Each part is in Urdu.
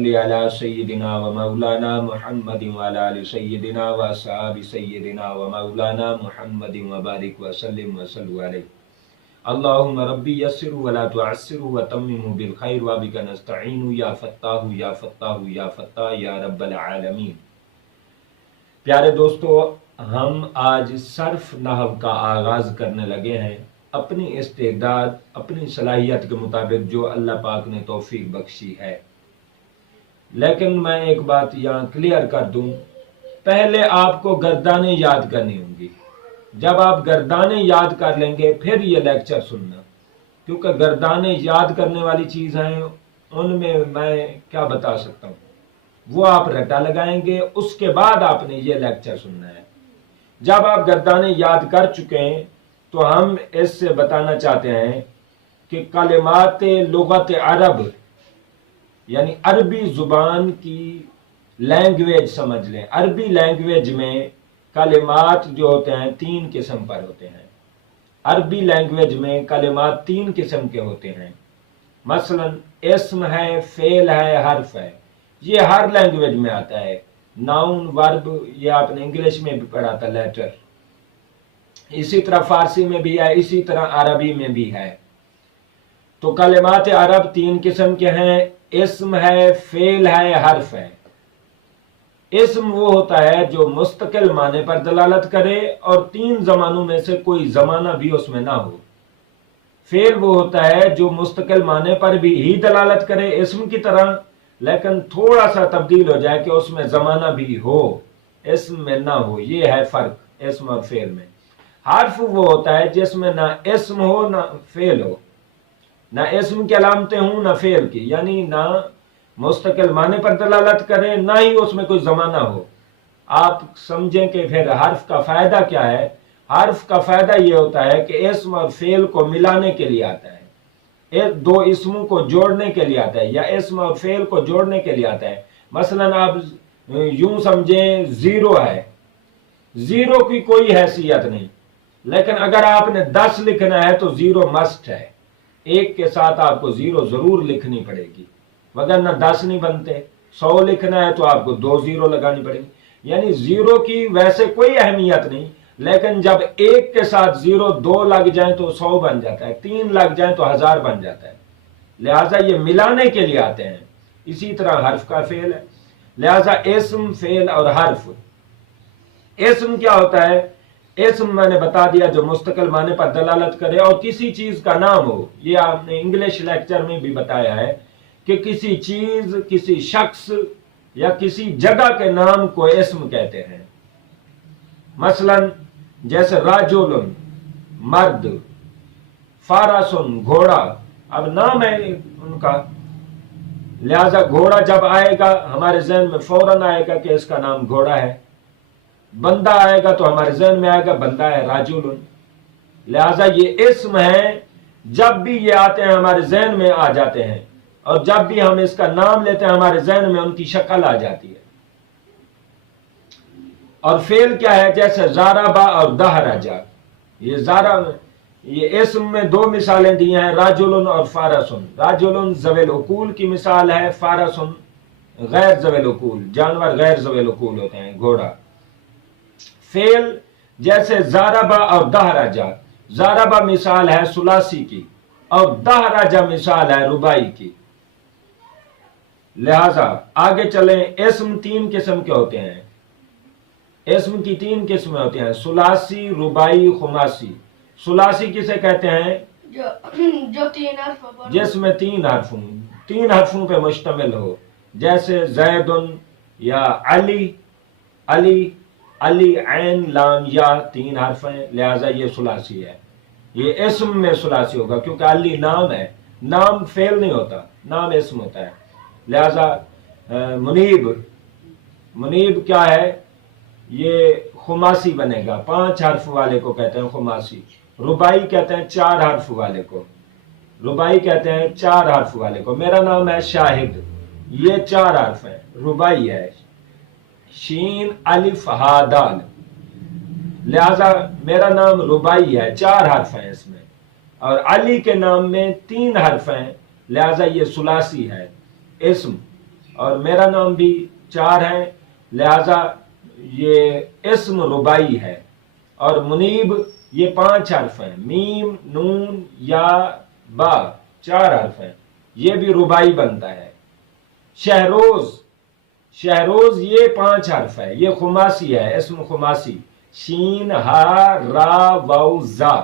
صلی علی سیدنا و مولانا محمد وعلی آل سیدنا و اصحاب سیدنا و مولانا محمد وبارک وسلم وصلوا علیہ۔ اللہم ربی یسر ولا تعسر وتمم بالخیر وبک نستعین یا فتاح یا فتاح یا فتاح یا رب العالمین۔ پیارے دوستو، ہم آج صرف نحو کا آغاز کرنے لگے ہیں، اپنی استعداد اپنی صلاحیت کے مطابق جو اللہ پاک نے توفیق بخشی ہے۔ لیکن میں ایک بات یہاں کلیئر کر دوں، پہلے آپ کو گردانیں یاد کرنی ہوں گی۔ جب آپ گردانیں یاد کر لیں گے پھر یہ لیکچر سننا، کیونکہ گردانیں یاد کرنے والی چیز ہیں، ان میں کیا بتا سکتا ہوں، وہ آپ رٹا لگائیں گے، اس کے بعد آپ نے یہ لیکچر سننا ہے۔ جب آپ گردانیں یاد کر چکے ہیں تو ہم اس سے بتانا چاہتے ہیں کہ کلمات لغت عرب یعنی عربی زبان کی لینگویج سمجھ لیں۔ عربی لینگویج میں کلمات جو ہوتے ہیں تین قسم پر ہوتے ہیں۔ عربی لینگویج میں کلمات تین قسم کے ہوتے ہیں، مثلا اسم ہے، فعل ہے، حرف ہے۔ یہ ہر لینگویج میں آتا ہے، ناؤن، ورب، یہ آپ نے انگلش میں بھی پڑھا تھا، لیٹر۔ اسی طرح فارسی میں بھی ہے، اسی طرح عربی میں بھی ہے۔ تو کلمات عرب تین قسم کے ہیں، اسم ہے، فعل ہے، حرف ہے۔ اسم وہ ہوتا ہے جو مستقل معنی پر دلالت کرے اور تین زمانوں میں سے کوئی زمانہ بھی اس میں نہ ہو۔ فعل وہ ہوتا ہے جو مستقل معنی پر بھی ہی دلالت کرے اسم کی طرح، لیکن تھوڑا سا تبدیل ہو جائے کہ اس میں زمانہ بھی ہو، اسم میں نہ ہو۔ یہ ہے فرق اسم اور فعل میں۔ حرف وہ ہوتا ہے جس میں نہ اسم ہو نہ فعل ہو، نہ اسم کی علامتیں ہوں نہ فعل کی، یعنی نہ مستقل معنی پر دلالت کرے نہ ہی اس میں کوئی زمانہ ہو۔ آپ سمجھیں کہ پھر حرف کا فائدہ کیا ہے۔ حرف کا فائدہ یہ ہوتا ہے کہ اسم اور فعل کو ملانے کے لیے آتا ہے، دو اسموں کو جوڑنے کے لیے آتا ہے، یا اسم اور فعل کو جوڑنے کے لیے آتا ہے۔ مثلا آپ یوں سمجھیں زیرو ہے، زیرو کی کوئی حیثیت نہیں، لیکن اگر آپ نے 10 لکھنا ہے تو زیرو مسٹ ہے، ایک کے ساتھ آپ کو زیرو ضرور لکھنی پڑے گی، وگرنہ 10 نہیں بنتے۔ 100 لکھنا ہے تو آپ کو 2 زیرو لگانی پڑے گی، یعنی زیرو کی ویسے کوئی اہمیت نہیں، لیکن جب ایک کے ساتھ زیرو 2 لگ جائیں تو 100 بن جاتا ہے، 3 لگ جائیں تو 1000 بن جاتا ہے، لہٰذا یہ ملانے کے لیے آتے ہیں۔ اسی طرح حرف کا فعل ہے، لہٰذا اسم، فعل اور حرف۔ اسم کیا ہوتا ہے؟ اسم میں نے بتا دیا جو مستقل معنی پر دلالت کرے اور کسی چیز کا نام ہو۔ یہ آپ نے انگلش لیکچر میں بھی بتایا ہے کہ کسی چیز، کسی شخص یا کسی جگہ کے نام کو اسم کہتے ہیں۔ مثلا جیسے راجل مرد، فارسن گھوڑا، اب نام ہے ان کا، لہذا گھوڑا جب آئے گا ہمارے ذہن میں فوراً آئے گا کہ اس کا نام گھوڑا ہے۔ بندہ آئے گا تو ہمارے ذہن میں آئے گا بندہ ہے، راجل۔ لہذا یہ اسم ہے، جب بھی یہ آتے ہیں ہمارے ذہن میں آ جاتے ہیں، اور جب بھی ہم اس کا نام لیتے ہیں ہمارے ذہن میں ان کی شکل آ جاتی ہے۔ اور فعل کیا ہے؟ جیسے زاربا اور دہرجا، یہ اسم میں 2 مثالیں دی ہیں، راجل اور فارسن۔ راجل ذوی العقول کی مثال ہے، فارسن غیر ذوی العقول، جانور غیر ذوی العقول ہوتے ہیں، گھوڑا۔ فعل جیسے زاربا اور دہرجا، زاربا مثال ہے ثلاثی کی اور دہرجا مثال ہے رباعی کی۔ لہذا آگے چلیں، اسم 3 قسم کے ہوتے ہیں، اسم کی 3 قسمیں ہوتی ہیں، ثلاثی، رباعی، خماسی۔ ثلاثی کسے کہتے ہیں؟ جو 3 حرف پر، جس میں 3 حرفوں پہ مشتمل ہو، جیسے زیدن یا علی، علی عین لام یا 3 حرف ہیں، لہذا یہ ثلاثی ہے۔ یہ اسم میں ثلاثی ہوگا کیونکہ علی نام ہے، نام فعل نہیں ہوتا، نام اسم ہوتا ہے۔ لہذا منیب کیا ہے؟ یہ خماسی بنے گا، 5 حرف والے کو کہتے ہیں خماسی۔ رباعی کہتے ہیں 4 حرف والے کو، میرا نام ہے شاہد، یہ 4 حرف ہیں، رباعی ہے، شین الف ہا دال، لہذا میرا نام رباعی ہے، 4 حرف ہیں اس میں، اور علی کے نام میں 3 حرف ہیں، لہذا یہ ثلاثی ہے، اسم اور میرا نام بھی 4 ہے، لہذا یہ اسم ربائی ہے۔ اور منیب یہ 5 حرف ہیں، میم، نون، یا، با، 4 حرف ہیں، یہ بھی ربائی بنتا ہے۔ شہروز، شہروز یہ 5 حرف ہے، یہ خماسی ہے، اسم خماسی، شین، ہا، را، واو، زا۔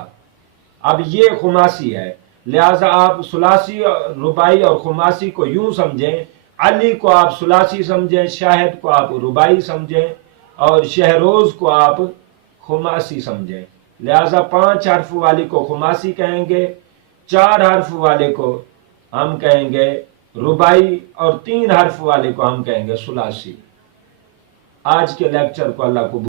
اب یہ خماسی ہے، لہذا آپ ثلاثی، ربائی اور خماسی کو یوں سمجھیں، علی کو آپ ثلاثی سمجھیں، شاہد کو آپ ربائی سمجھیں، اور شہروز کو آپ خماسی سمجھیں۔ لہذا 5 حرف والی کو خماسی کہیں گے، 4 حرف والے کو ہم کہیں گے ربائی، اور 3 حرف والے کو ہم کہیں گے ثلاثی۔ آج کے لیکچر کو اللہ کو